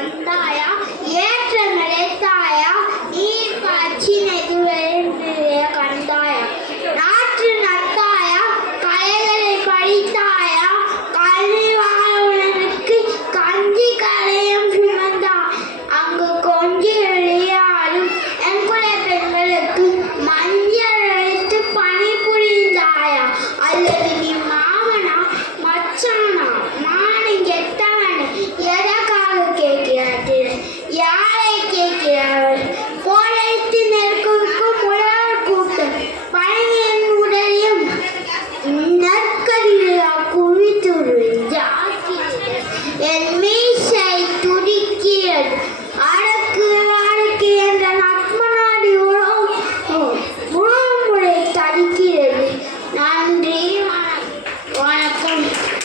கொண்டாயா ஏற்றங்களை தாயா நீர் காட்சி நெதுவெறிய கண்டாயா நாற்று நட்டாயா கலைகளை படித்தாயா கல்வி வாழ்வனுக்கு கஞ்சி கலையும் சுமந்தா அங்கு கொஞ்சி விளையாடும் எங்குலை பெண்களுக்கு மஞ்சள் அழைத்து பணி புரிந்தாயா அல்லது நீ மாமனா மச்சானா மானு கெட்டவன் எதற்காக கேட்கிறார்கள் யாரை கேட்கிறார்கள் போரைத்து நெருக்குவிக்கும் உழவர் கூட்டம் பழனியின் உடலையும் நற்கதிரையா குவித்துவிடும் ஜாக்கிரதை